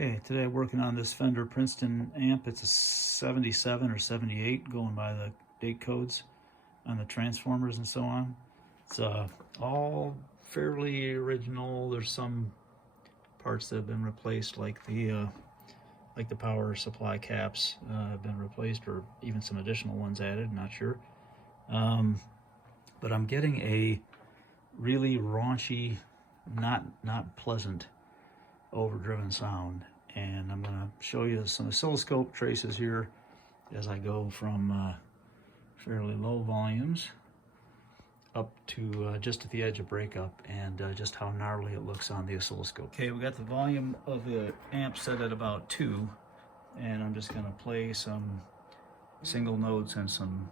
Okay, today I'm working on this Fender Princeton amp. It's a 77 or 78, going by the date codes on the transformers and so on. It's all fairly original. There's some parts that have been replaced, like the power supply caps have been replaced, or even some additional ones added, not sure. But I'm getting a really raunchy, not pleasant overdriven sound, and I'm going to show you some oscilloscope traces here as I go from fairly low volumes up to just at the edge of breakup, and just how gnarly it looks on the oscilloscope. Okay, we got the volume of the amp set at about 2, and I'm just going to play some single notes and some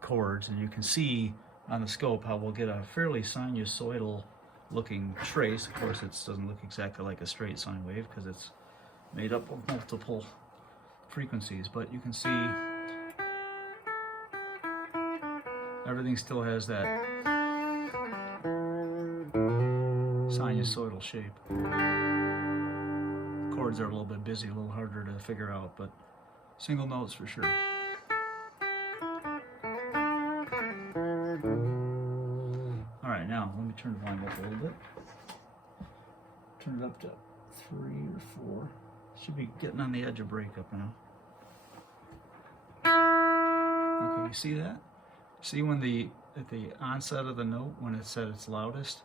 chords, and you can see on the scope how we'll get a fairly sinusoidal looking trace. Of course, it doesn't look exactly like a straight sine wave because it's made up of multiple frequencies, but you can see everything still has that sinusoidal shape. Chords are a little bit busy, a little harder to figure out, but single notes for sure. Alright, now let me turn the volume up a little bit. Turn it up to 3 or 4. Should be getting on the edge of breakup now. Okay, you see that? See when at the onset of the note, when it's at its loudest?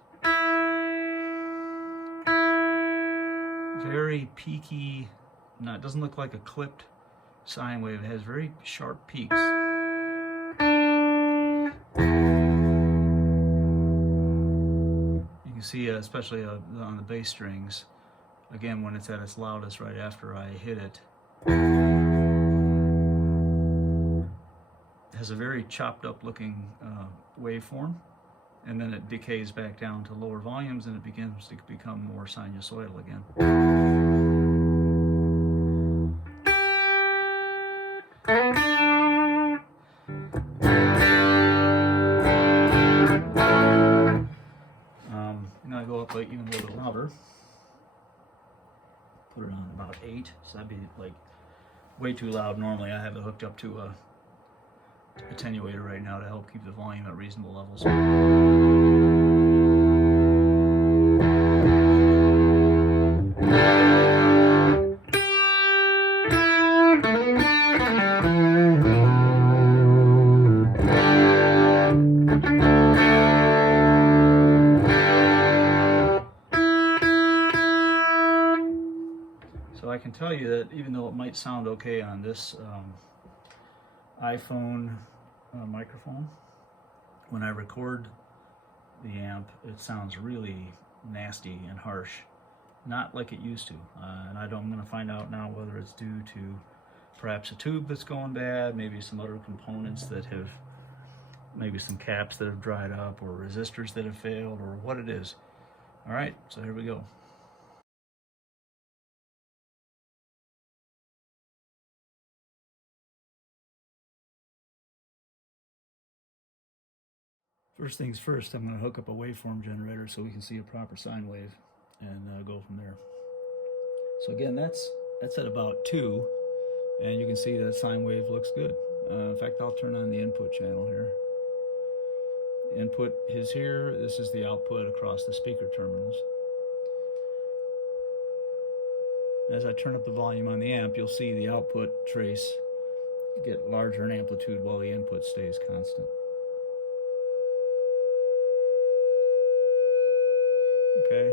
Very peaky. No, it doesn't look like a clipped sine wave. It has very sharp peaks. You can see, especially on the bass strings, again, when it's at its loudest right after I hit it, it has a very chopped up looking waveform, and then it decays back down to lower volumes and it begins to become more sinusoidal again. Now I go up even a little bit louder. Put it on about 8, so that'd be like way too loud. Normally I have it hooked up to a attenuator right now to help keep the volume at reasonable levels. So I can tell you that even though it might sound okay on this iPhone microphone, when I record the amp, it sounds really nasty and harsh, not like it used to. And I'm going to find out now whether it's due to perhaps a tube that's going bad, maybe some other components that have, maybe some caps that have dried up, or resistors that have failed, or what it is. All right, so here we go. First things first, I'm going to hook up a waveform generator so we can see a proper sine wave, and go from there. So again, that's at about 2, and you can see that sine wave looks good. In fact, I'll turn on the input channel here. Input is here. This is the output across the speaker terminals. As I turn up the volume on the amp, you'll see the output trace get larger in amplitude while the input stays constant. Okay.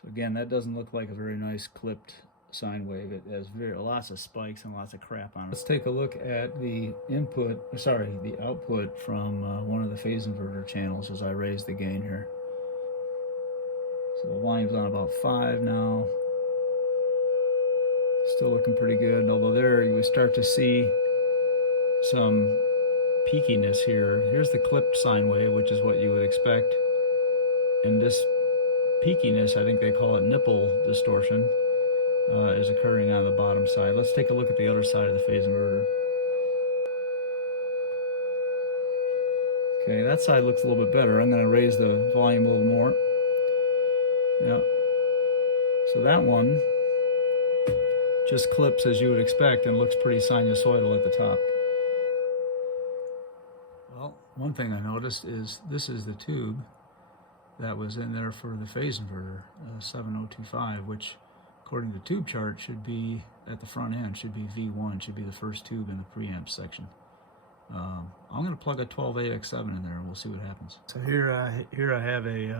So again, that doesn't look like a very nice clipped sine wave. It has lots of spikes and lots of crap on it. Let's take a look at the the output from one of the phase inverter channels as I raise the gain here. So the volume's on about 5 now. Still looking pretty good, although there you start to see some peakiness here. Here's the clipped sine wave, which is what you would expect. And this peakiness, I think they call it nipple distortion, is occurring on the bottom side. Let's take a look at the other side of the phase inverter. Okay, that side looks a little bit better. I'm going to raise the volume a little more. Yeah. So that one just clips as you would expect and looks pretty sinusoidal at the top. Well, one thing I noticed is this is the tube that was in there for the phase inverter, 7025, which according to the tube chart should be at the front end, should be V1, should be the first tube in the preamp section. I'm going to plug a 12AX7 in there and we'll see what happens. So here I have an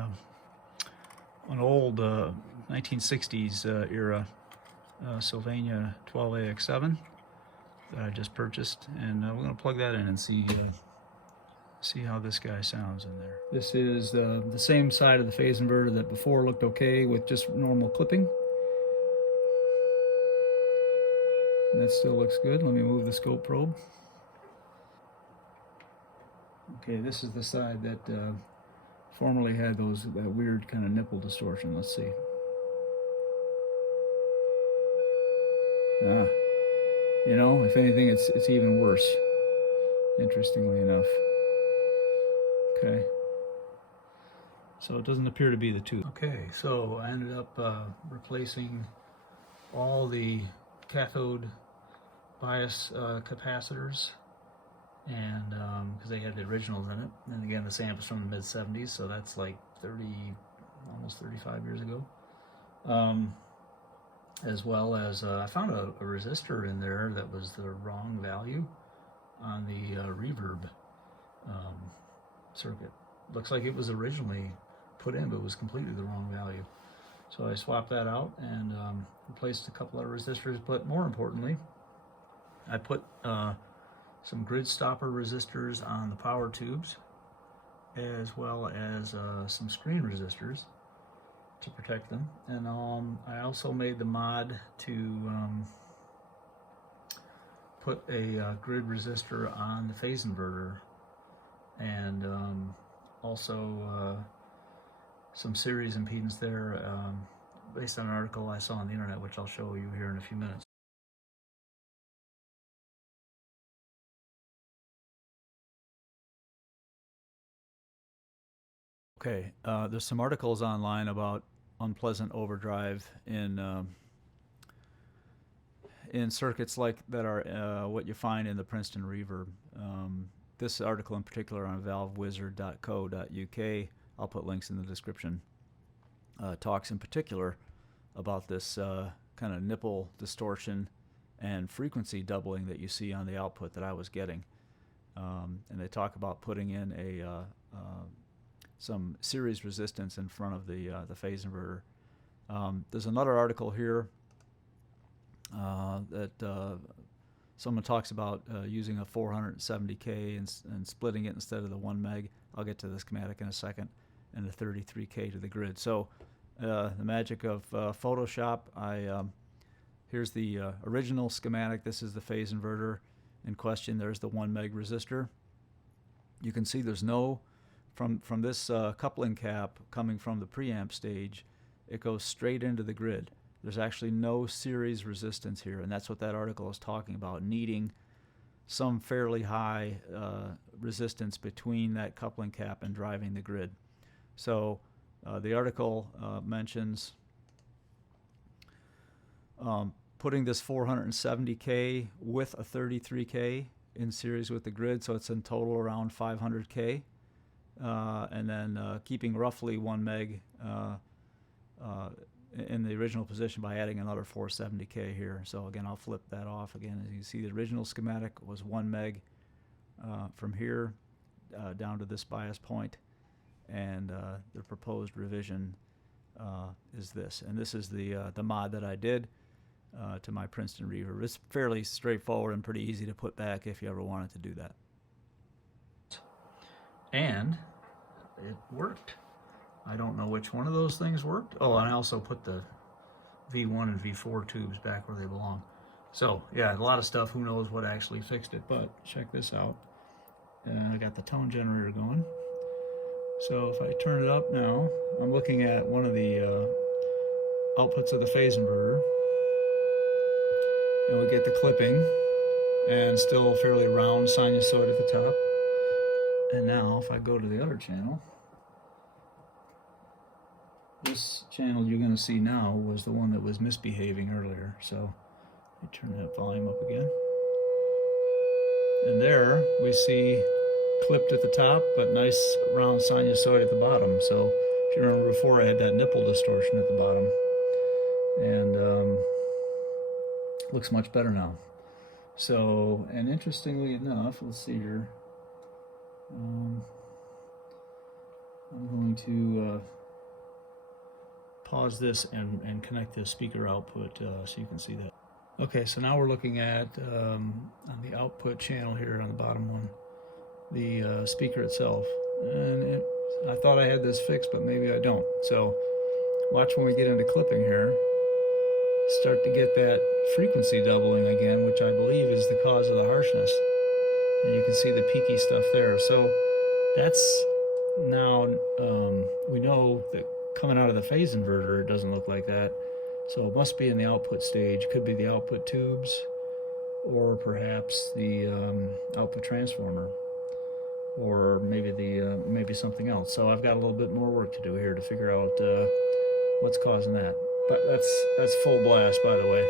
old 1960s era Sylvania 12AX7 that I just purchased, and we're going to plug that in and see how this guy sounds in there. This is the same side of the phase inverter that before looked okay with just normal clipping. And that still looks good. Let me move the scope probe. Okay, this is the side that formerly had that weird kind of nipple distortion. Let's see. You know, if anything, it's even worse, interestingly enough. Okay. So it doesn't appear to be the tube. Okay, so I ended up replacing all the cathode bias capacitors, and because they had the originals in it, and again this amp is from the mid-70s, so that's like almost 35 years ago. As well as I found a resistor in there that was the wrong value on the reverb circuit. Looks like it was originally put in, but it was completely the wrong value. So I swapped that out and replaced a couple of resistors, but more importantly, I put some grid stopper resistors on the power tubes, as well as some screen resistors to protect them. And I also made the mod to put a grid resistor on the phase inverter, and also some series impedance there based on an article I saw on the internet, which I'll show you here in a few minutes. Okay, there's some articles online about unpleasant overdrive in circuits like that are what you find in the Princeton Reverb. This article in particular on valvewizard.co.uk, I'll put links in the description, talks in particular about this kind of nipple distortion and frequency doubling that you see on the output that I was getting. And they talk about putting in some series resistance in front of the phase inverter. There's another article here that someone talks about using a 470K and splitting it instead of the 1 meg. I'll get to the schematic in a second, and the 33K to the grid. So the magic of Photoshop, here's the original schematic. This is the phase inverter in question. There's the 1 meg resistor. You can see there's no, from this coupling cap coming from the preamp stage, it goes straight into the grid. There's actually no series resistance here, and that's what that article is talking about, needing some fairly high resistance between that coupling cap and driving the grid. So the article mentions putting this 470K with a 33K in series with the grid, so it's in total around 500K, and then keeping roughly 1 meg in the original position by adding another 470K here. So again, I'll flip that off again. As you see, the original schematic was 1 meg from here down to this bias point, and the proposed revision is this. And this is the mod that I did to my Princeton Reverb. It's fairly straightforward and pretty easy to put back if you ever wanted to do that. And it worked. I don't know which one of those things worked. Oh, and I also put the V1 and V4 tubes back where they belong. So yeah, a lot of stuff, who knows what actually fixed it, but check this out. I got the tone generator going. So if I turn it up now, I'm looking at one of the outputs of the phase inverter. and we get the clipping, and still fairly round sinusoid at the top. And now if I go to the other channel, this channel you're going to see now was the one that was misbehaving earlier. So let me turn that volume up again. And there we see clipped at the top, but nice round sinusoid at the bottom. So if you remember before, I had that nipple distortion at the bottom. And looks much better now. So, and interestingly enough, let's see here. I'm going to pause this and connect the speaker output so you can see that. Okay, so now we're looking at on the output channel here on the bottom one, the speaker itself. And I thought I had this fixed, but maybe I don't. So watch when we get into clipping here, start to get that frequency doubling again, which I believe is the cause of the harshness. And you can see the peaky stuff there. So that's now, we know that coming out of the phase inverter, it doesn't look like that. So it must be in the output stage. Could be the output tubes, or perhaps the output transformer, or maybe maybe something else. So I've got a little bit more work to do here to figure out what's causing that. But that's full blast, by the way.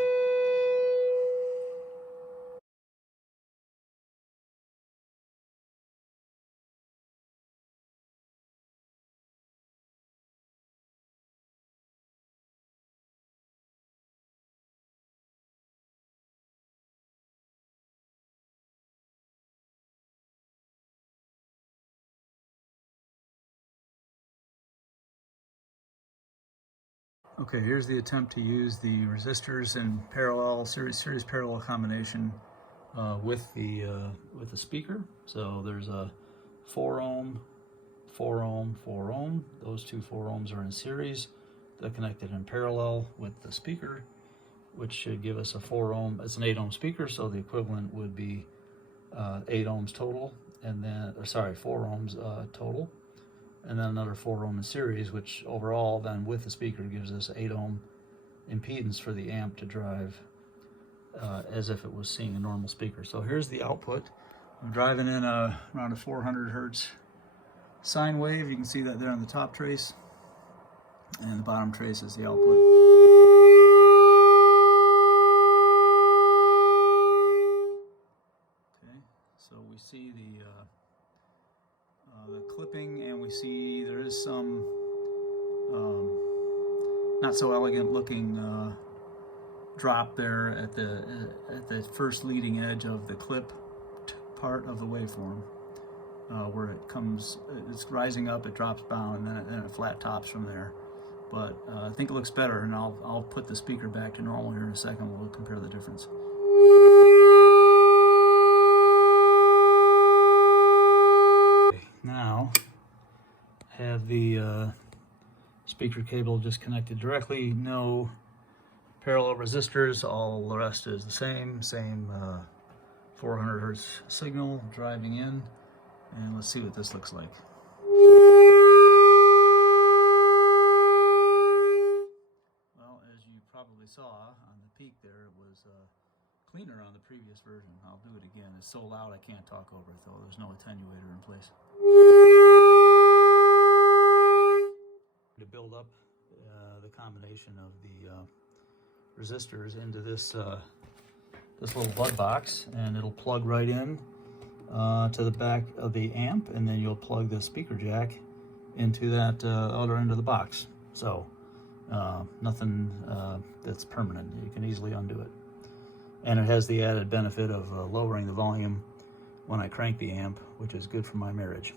Okay, here's the attempt to use the resistors in parallel, series parallel combination with the speaker. So there's a 4 ohm, 4 ohm, 4 ohm. Those two 4 ohms are in series. They're connected in parallel with the speaker, which should give us a 4 ohm. It's an 8 ohm speaker, so the equivalent would be 8 ohms total, and then, or sorry, 4 ohms total. And then another 4 ohm in series, which overall then with the speaker gives us 8 ohm impedance for the amp to drive as if it was seeing a normal speaker. So here's the output. I'm driving in around a 400 hertz sine wave. You can see that there on the top trace, and the bottom trace is the output. Okay, so we see the clipping, and we see there is some not so elegant looking drop there at the first leading edge of the clip part of the waveform, where it comes, it's rising up, it drops down, and then it flat tops from there. But I think it looks better, and I'll put the speaker back to normal here in a second. We'll compare the difference. Now have the speaker cable just connected directly, no parallel resistors, all the rest is the same 400 hertz signal driving in, and let's see what this looks like. Well, as you probably saw on the peak there, it was cleaner on the previous version. I'll do it again. It's so loud I can't talk over it though. There's no attenuator in place. To build up the combination of the resistors into this this little bud box, and it'll plug right in to the back of the amp, and then you'll plug the speaker jack into that other end of the box. So nothing that's permanent. You can easily undo it, and it has the added benefit of lowering the volume when I crank the amp, which is good for my marriage.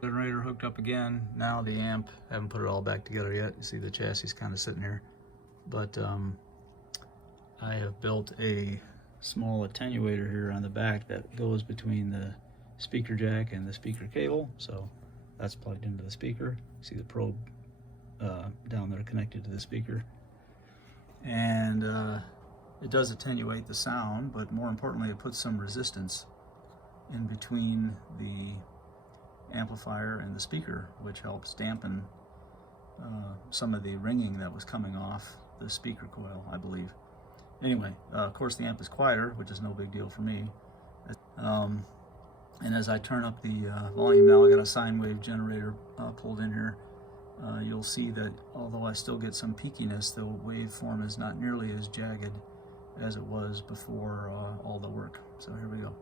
Generator hooked up again. Now the amp, haven't put it all back together yet. You see the chassis kind of sitting here, but I have built a small attenuator here on the back that goes between the speaker jack and the speaker cable. So that's plugged into the speaker. See the probe down there connected to the speaker, and it does attenuate the sound, but more importantly, it puts some resistance in between the amplifier and the speaker, which helps dampen some of the ringing that was coming off the speaker coil, I believe. Anyway, of course the amp is quieter, which is no big deal for me. And as I turn up the volume now, I got a sine wave generator pulled in here. You'll see that although I still get some peakiness, the waveform is not nearly as jagged as it was before all the work. So here we go.